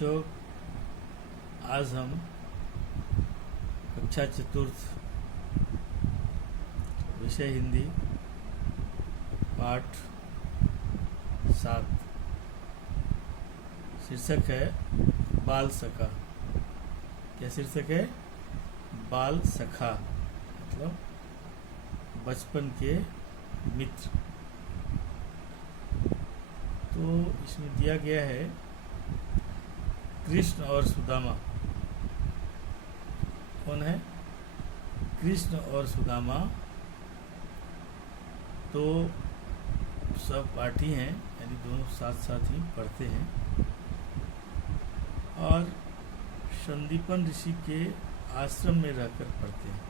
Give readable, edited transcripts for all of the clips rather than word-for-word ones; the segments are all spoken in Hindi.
बच्चों, आज हम कक्षा चतुर्थ विषय हिंदी पाठ 7 शीर्षक है बाल सखा। क्या शीर्षक है? बाल सखा मतलब बचपन के मित्र। तो इसमें दिया गया है कृष्ण और सुदामा। कौन है? कृष्ण और सुदामा तो सहपाठी हैं, यानी दोनों साथ साथ ही पढ़ते हैं और संदीपन ऋषि के आश्रम में रहकर पढ़ते हैं।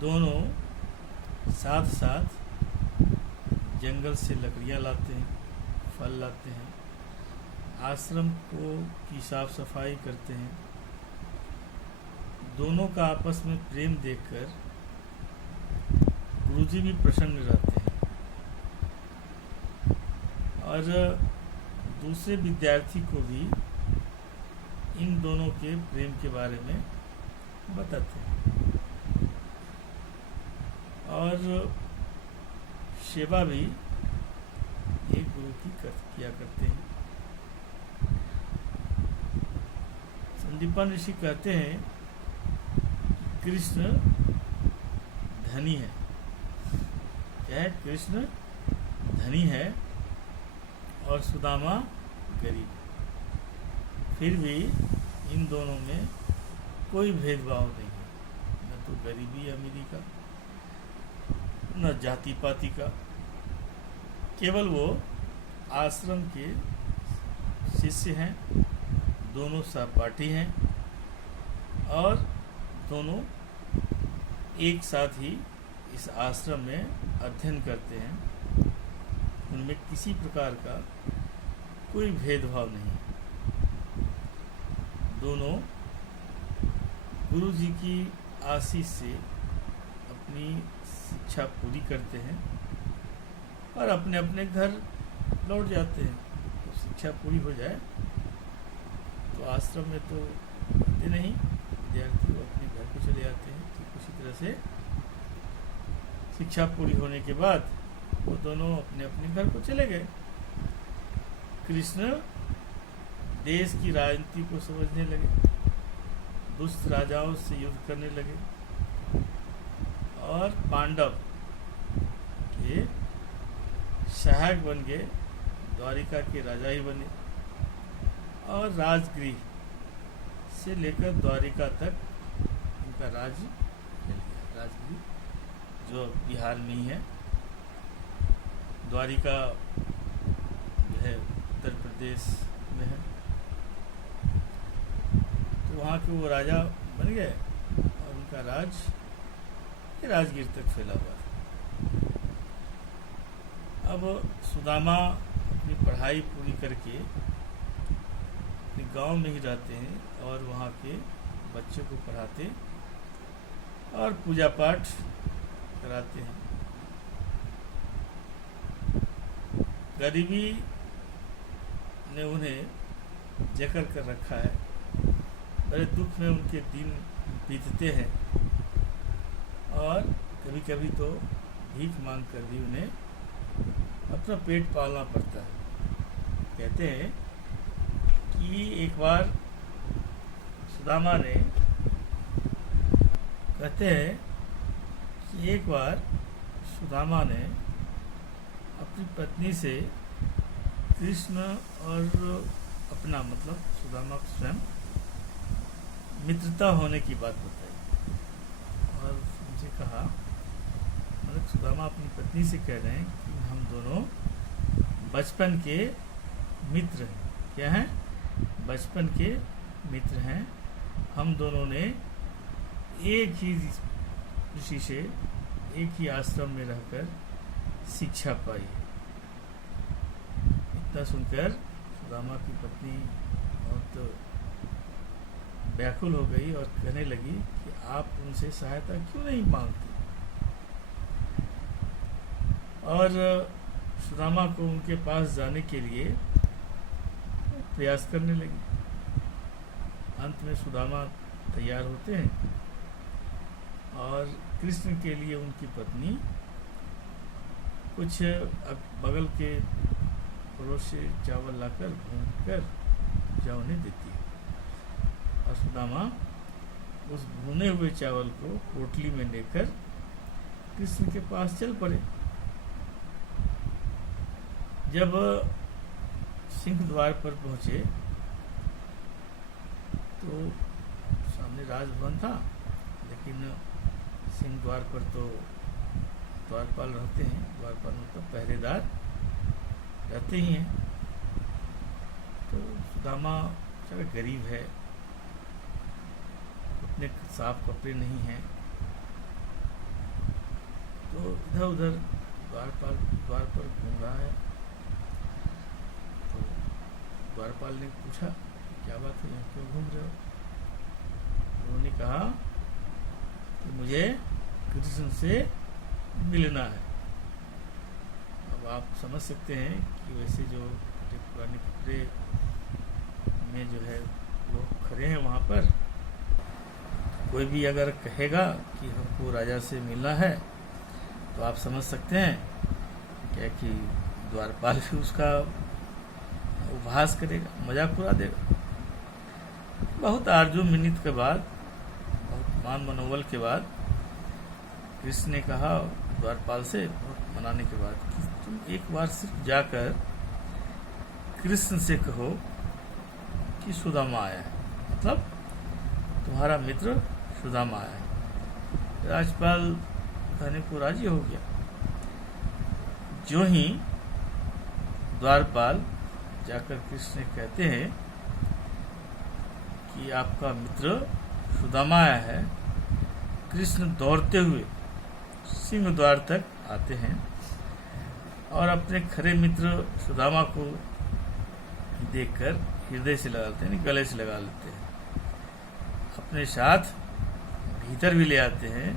दोनों साथ साथ जंगल से लकड़ियाँ लाते हैं, फल लाते हैं, आश्रम की साफ सफाई करते हैं। दोनों का आपस में प्रेम देखकर गुरुजी भी प्रसन्न रहते हैं और दूसरे विद्यार्थी को भी इन दोनों के प्रेम के बारे में बताते हैं और सेवा भी एक गुरु की किया करते हैं। संदीपन ऋषि कहते हैं कृष्ण धनी है। क्या है? कृष्ण धनी है और सुदामा गरीब। फिर भी इन दोनों में कोई भेदभाव नहीं है, न तो गरीबी अमीरी का, न जाति पाति का। केवल वो आश्रम के शिष्य हैं, दोनों सहपाठी हैं और दोनों एक साथ ही इस आश्रम में अध्ययन करते हैं। उनमें किसी प्रकार का कोई भेदभाव नहीं। दोनों गुरु जी की आशीष से अपनी शिक्षा पूरी करते हैं और अपने अपने घर लौट जाते हैं। तो शिक्षा पूरी हो जाए तो आश्रम में तो रहते नहीं विद्यार्थी, वो अपने घर को चले जाते हैं। ठीक उसी तरह से शिक्षा पूरी होने के बाद वो दोनों अपने अपने घर को चले गए। कृष्ण देश की राजनीति को समझने लगे, दुष्ट राजाओं से युद्ध करने लगे और पांडव के सहायक बन गए, द्वारिका के राजा ही बने और राजगृह से लेकर द्वारिका तक उनका राज्य मिल गया। राजगृह जो बिहार में ही है, द्वारिका जो है उत्तर प्रदेश में है। तो वहाँ के वो राजा बन गए और उनका राजगीर तक फैला हुआ था। अब सुदामा अपनी पढ़ाई पूरी करके अपने गांव में ही रहते हैं और वहाँ के बच्चों को पढ़ाते और पूजा पाठ कराते हैं। गरीबी ने उन्हें जकड़ कर रखा है, बड़े दुख में उनके दिन बीतते हैं और कभी कभी तो भीख मांग कर भी उन्हें अपना पेट पालना पड़ता है। कहते हैं कि एक बार सुदामा ने अपनी पत्नी से कृष्ण और अपना मतलब सुदामा स्वयं मित्रता होने की बात बताई और उनसे कहा, मतलब सुदामा अपनी पत्नी से कह रहे हैं कि हम दोनों बचपन के मित्र हैं। क्या हैं? बचपन के मित्र हैं। हम दोनों ने एक ही ऋषि से एक ही आश्रम में रहकर शिक्षा पाई। इतना सुनकर सुदामा की पत्नी बहुत व्याकुल हो गई और कहने लगी कि आप उनसे सहायता क्यों नहीं मांगते। और सुदामा को उनके पास जाने के लिए प्रयास करने लगी। अंत में सुदामा तैयार होते हैं और कृष्ण के लिए उनकी पत्नी कुछ बगल के पड़ोस से चावल लाकर भून कर पूजा उन्हें देती है और सुदामा उस भुने हुए चावल को पोटली में लेकर कृष्ण के पास चल पड़े। जब सिंह द्वार पर पहुंचे तो सामने राजभवन था, लेकिन सिंह द्वार पर तो द्वारपाल रहते हैं। द्वारपाल मतलब पहरेदार रहते ही हैं। तो सुदामा बेचारा गरीब है, उतने साफ कपड़े नहीं हैं, तो इधर उधर द्वारपाल द्वार पर घूम रहा है। तो द्वारपाल ने पूछा, क्या बात है, यहाँ क्यों घूम रहे हो? उन्होंने कहा कि मुझे कृष्ण से मिलना है। अब आप समझ सकते हैं कि वैसे जो पुराने कपड़े में जो है वो खड़े हैं वहाँ पर, कोई भी अगर कहेगा कि हमको राजा से मिलना है तो आप समझ सकते हैं क्या कि द्वारपाल भी उसका उपहास करेगा, मजाक उड़ा देगा। बहुत आरजू मिन्नत के बाद, बहुत मान मनोबल के बाद कृष्ण ने कहा द्वारपाल से, बहुत मनाने के बाद, कि तुम एक बार सिर्फ जाकर कृष्ण से कहो कि सुदामा आया है, मतलब तुम्हारा मित्र सुदामा आया है। राजपाल कहने को राजी हो गया। जो ही द्वारपाल जाकर कृष्ण कहते हैं कि आपका मित्र सुदामा आया है, कृष्ण दौड़ते हुए सिंह द्वार तक आते हैं और अपने खरे मित्र सुदामा को देखकर हृदय से लगा लेते हैं, गले से लगा लेते हैं, अपने साथ भीतर भी ले आते हैं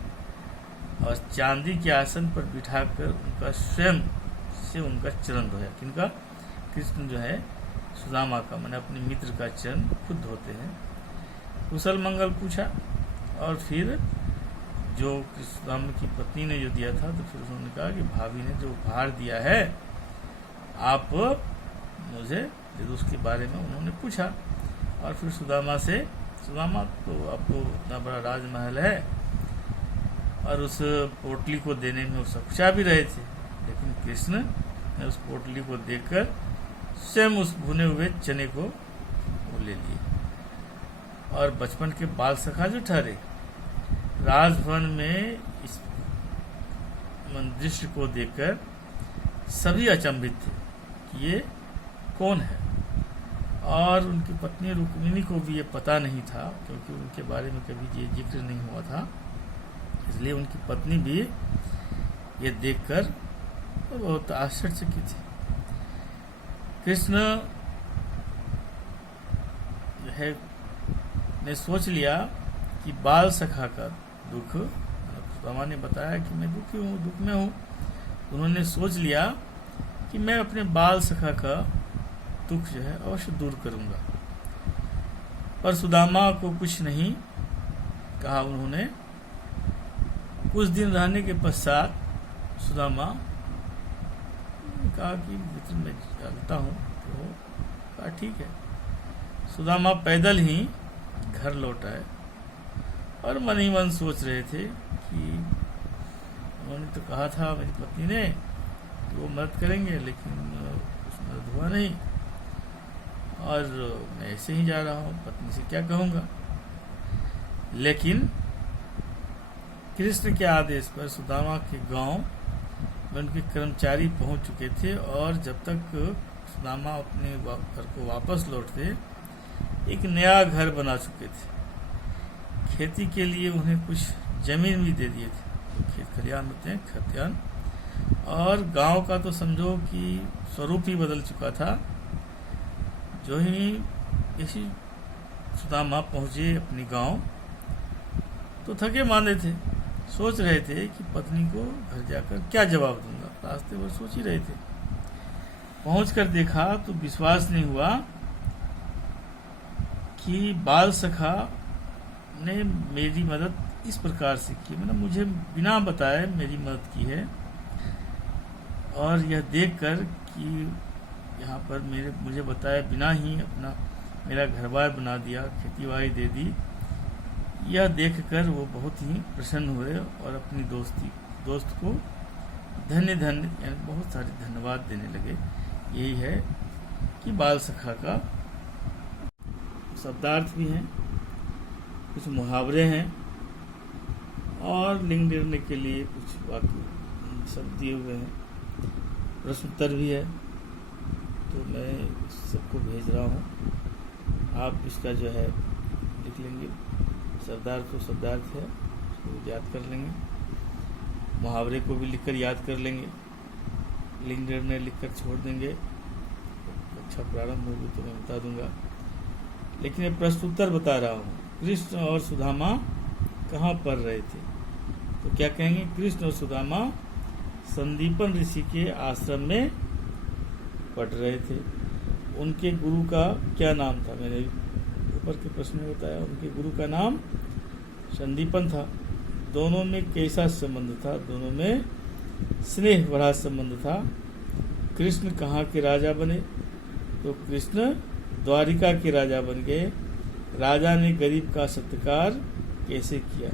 और चांदी के आसन पर बिठाकर उनका स्वयं से उनका चरण धोया। किनका? कृष्ण जो है सुदामा का, मैंने अपने मित्र का चरण खुद धोते हैं। कुशल मंगल पूछा और फिर जो सुदामा की पत्नी ने जो दिया था, तो फिर उन्होंने कहा कि भाभी ने जो उपहार दिया है आप मुझे दे दो, उसके बारे में उन्होंने पूछा। और फिर सुदामा तो आपको इतना बड़ा राजमहल है और उस पोटली को देने में वो सकुचा भी रहे थे, लेकिन कृष्ण ने उस पोटली को देकर स्वयं उस भुने हुए चने को वो ले लिए। और बचपन के बाल सखा जो ठहरे, राजभवन में इस दृश्य को देखकर सभी अचंभित थे कि ये कौन है। और उनकी पत्नी रुक्मिणी को भी ये पता नहीं था, क्योंकि उनके बारे में कभी ये जिक्र नहीं हुआ था, इसलिए उनकी पत्नी भी ये देखकर बहुत आश्चर्यचकित थी। कृष्ण है ने सोच लिया कि बाल सखा का दुख, सुदामा ने बताया कि मैं दुखी हूँ, दुख में हूँ। उन्होंने सोच लिया कि मैं अपने बाल सखा का दुख जो है अवश्य दूर करूंगा। पर सुदामा को कुछ नहीं कहा उन्होंने। कुछ दिन रहने के पश्चात सुदामा ने कहा कि मित्र मैं चलता हूँ, तो कहा ठीक है। सुदामा पैदल ही घर लौट आए और मन ही मन सोच रहे थे कि उन्होंने तो कहा था मेरी पत्नी ने कि वो मदद करेंगे, लेकिन कुछ मदद हुआ नहीं और मैं ऐसे ही जा रहा हूँ, पत्नी से क्या कहूँगा। लेकिन कृष्ण के आदेश पर सुदामा के गांव में उनके कर्मचारी पहुंच चुके थे और जब तक सुदामा अपने घर को वापस लौटते एक नया घर बना चुके थे। खेती के लिए उन्हें कुछ जमीन भी दे दिए थे, तो खेत खलियान होते हैं, खतियान। और गांव का तो समझो कि स्वरूप ही बदल चुका था। जो ही इसी सुदामा पहुंचे अपने गांव, तो थके मांदे थे, सोच रहे थे कि पत्नी को घर जाकर क्या जवाब दूंगा। रास्ते भर सोच ही रहे थे। पहुंचकर देखा तो विश्वास नहीं हुआ कि बाल सखा ने मेरी मदद इस प्रकार से की, मतलब मुझे बिना बताए मेरी मदद की है। और यह देखकर कि यहाँ पर मुझे बताए बिना ही अपना मेरा घर बार बना दिया, खेती बाड़ी दे दी, यह देखकर वो बहुत ही प्रसन्न हुए और अपनी दोस्त को धन्य यानी बहुत सारे धन्यवाद देने लगे। यही है कि बाल सखा का शब्दार्थ भी हैं, कुछ मुहावरे हैं और लिंग निर्णय के लिए कुछ वाक्य शब्द दिए हुए हैं, प्रश्नोत्तर भी है। तो मैं सबको भेज रहा हूँ, आप इसका जो है लिख लेंगे, शब्दार्थ तो शब्दार्थ है उसको याद कर लेंगे, मुहावरे को भी लिखकर याद कर लेंगे, लिंग निर्णय लिखकर छोड़ देंगे। अच्छा प्रारंभ होगी तो मैं बता दूंगा, लेकिन ये प्रश्नोत्तर बता रहा हूँ। कृष्ण और सुदामा कहाँ पढ़ रहे थे? तो क्या कहेंगे? कृष्ण और सुदामा संदीपन ऋषि के आश्रम में पढ़ रहे थे। उनके गुरु का क्या नाम था? मैंने ऊपर के प्रश्न में बताया, उनके गुरु का नाम संदीपन था। दोनों में कैसा संबंध था? दोनों में स्नेह भरा संबंध था। कृष्ण कहाँ के राजा बने? तो कृष्ण द्वारिका के राजा बन गए। राजा ने गरीब का सत्कार कैसे किया?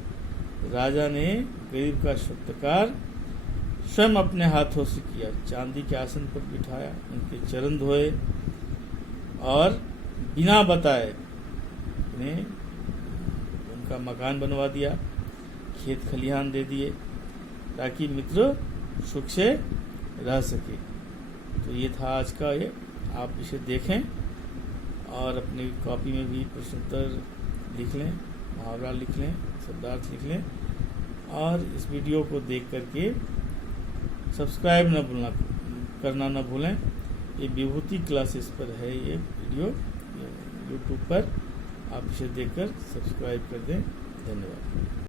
राजा ने गरीब का सत्कार स्वयं अपने हाथों से किया। चांदी के आसन पर बिठाया, उनके चरण धोए और बिना बताए उन्हें उनका मकान बनवा दिया, खेत खलिहान दे दिए ताकि मित्र सुख से रह सके। तो ये था आज का ये, आप इसे देखें और अपनी कॉपी में भी प्रश्नोत्तर लिख लें, मुहावरा लिख लें, शब्दार्थ लिख लें और इस वीडियो को देख करके सब्सक्राइब करना न भूलें। ये विभूति क्लासेस पर है ये वीडियो यूट्यूब पर, आप इसे देखकर सब्सक्राइब कर दें। धन्यवाद।